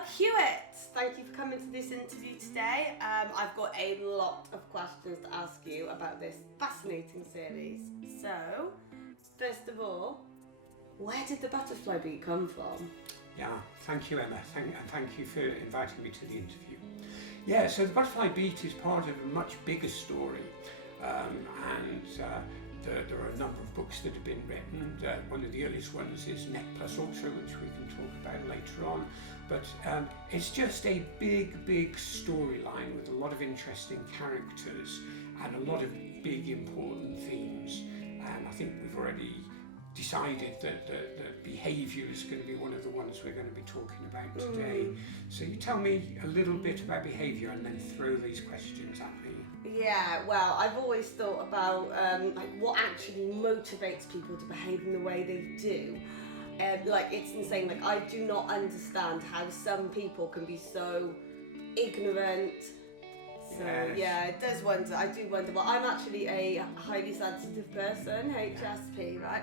Doug Hewett. Thank you for coming to this interview today. I've got a lot of questions to ask you about this fascinating series. So, first of all, where did the butterfly beat come from? Yeah, thank you, Emma. Thank you for inviting me to the interview. Yeah, so the butterfly beat is part of a much bigger story, and there are a number of books that have been written. One of the earliest ones is Neck Plus Ultra, which we can talk about later on. But it's just a big storyline with a lot of interesting characters and a lot of big important themes. And I think we've already decided that behaviour is going to be one of the ones we're going to be talking about today. So you tell me a little bit about behaviour and then throw these questions at me. Yeah, well, I've always thought about like what actually motivates people to behave in the way they do. Like, it's insane. Like, I do not understand how some people can be so ignorant. So Yes. yeah, it does wonder. I do wonder. Well, I'm actually a highly sensitive person, HSP, right?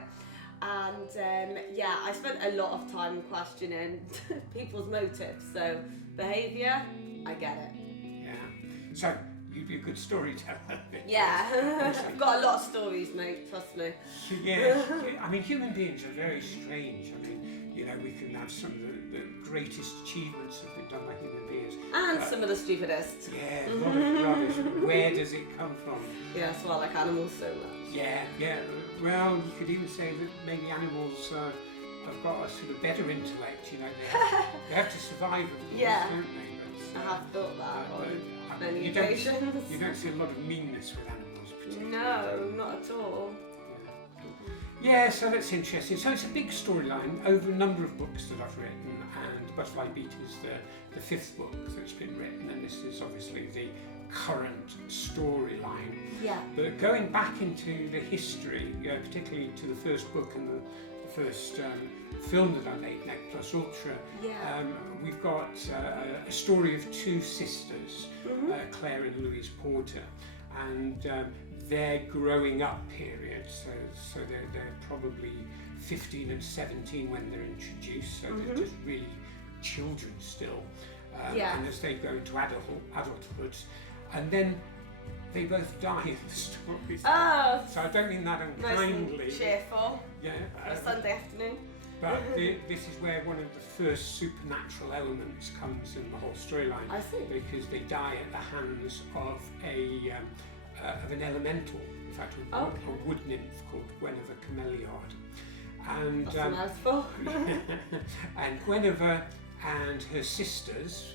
And yeah, I spent a lot of time questioning people's motives. So behaviour, I get it. Yeah. So you'd be a good storyteller. Yeah, I've got a lot of stories, mate. Trust me. Yeah, I mean, human beings are very strange. I mean, you know, we can have some of the greatest achievements have been done by human beings. And some of the stupidest. Yeah, a lot of rubbish. Where does it come from? Yeah, that's why I like animals so much. Yeah. Well, you could even say that maybe animals have got a sort of better intellect. You know, they have to survive, of course, Yeah. don't they? But, I have thought that on many you occasions. You don't see a lot of meanness with animals, particularly. No, not at all. Yeah, so that's interesting. So it's a big storyline over a number of books that I've written, and Butterfly Beat is the fifth book that's been written, and this is obviously the current storyline. Yeah. But going back into the history, particularly to the first book and the first film that I made, Neck Plus Ultra, Yeah. we've got a story of two sisters, Claire and Louise Porter, and their growing up period, so they're probably 15 and 17 when they're introduced, so they're just really children still. And as they go into adulthood, and then they both die in the story. Oh, So I don't mean that nice unkindly. and cheerful Yeah. for a Sunday afternoon. But this is where one of the first supernatural elements comes in the whole storyline. I see. Because they die at the hands of an elemental, in fact a wood nymph called Guinevere Cameliard. And That's a mouthful. and Guinevere and her sisters,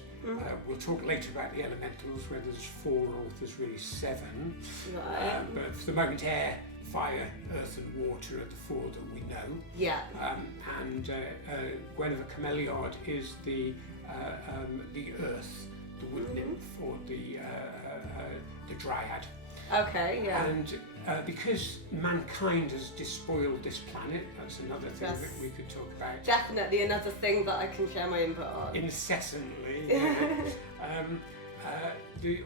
we'll talk later about the elementals, where there's 4 or there's really 7. Right. But for the moment, air, fire, earth and water are the 4 that we know. Yeah. And Guinevere Cameliard is the earth, the wood nymph, or the dryad. Okay, yeah. And because mankind has despoiled this planet, that's another thing Yes. that we could talk about. Definitely another thing that I can share my input on. Incessantly. Yeah.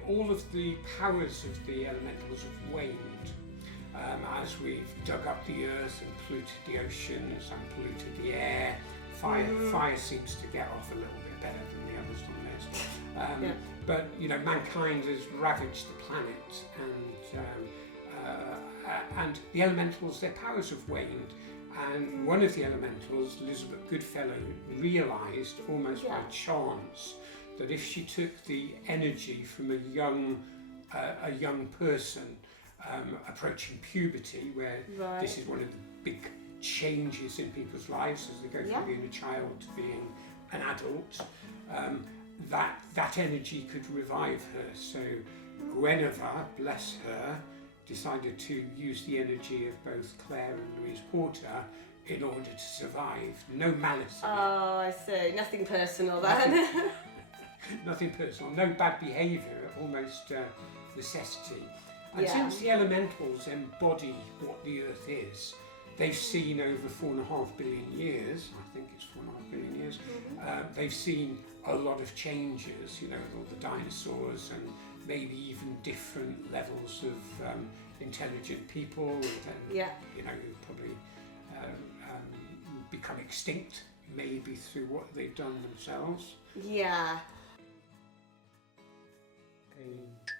All of the powers of the elementals have waned as we've dug up the earth and polluted the oceans and polluted the air. Fire seems to get off a little bit better than the others on this. But you know, mankind has ravaged the planet, and the elementals, their powers have waned. And one of the elementals, Elizabeth Goodfellow, realised almost by chance that if she took the energy from a young person approaching puberty, where this is one of the big changes in people's lives as they go from being a child to being an adult, that energy could revive her. So Guinevere, bless her, decided to use the energy of both Claire and Louise Porter in order to survive. No malice in it. Oh, I see. Nothing personal then. Nothing personal, no bad behaviour, almost necessity. And since the elementals embody what the earth is, they've seen over 4.5 billion years, I think it's 4.5 billion years, they've seen a lot of changes, you know, with all the dinosaurs and maybe even different levels of intelligent people, and you know, who probably become extinct, maybe through what they've done themselves. Yeah. Okay.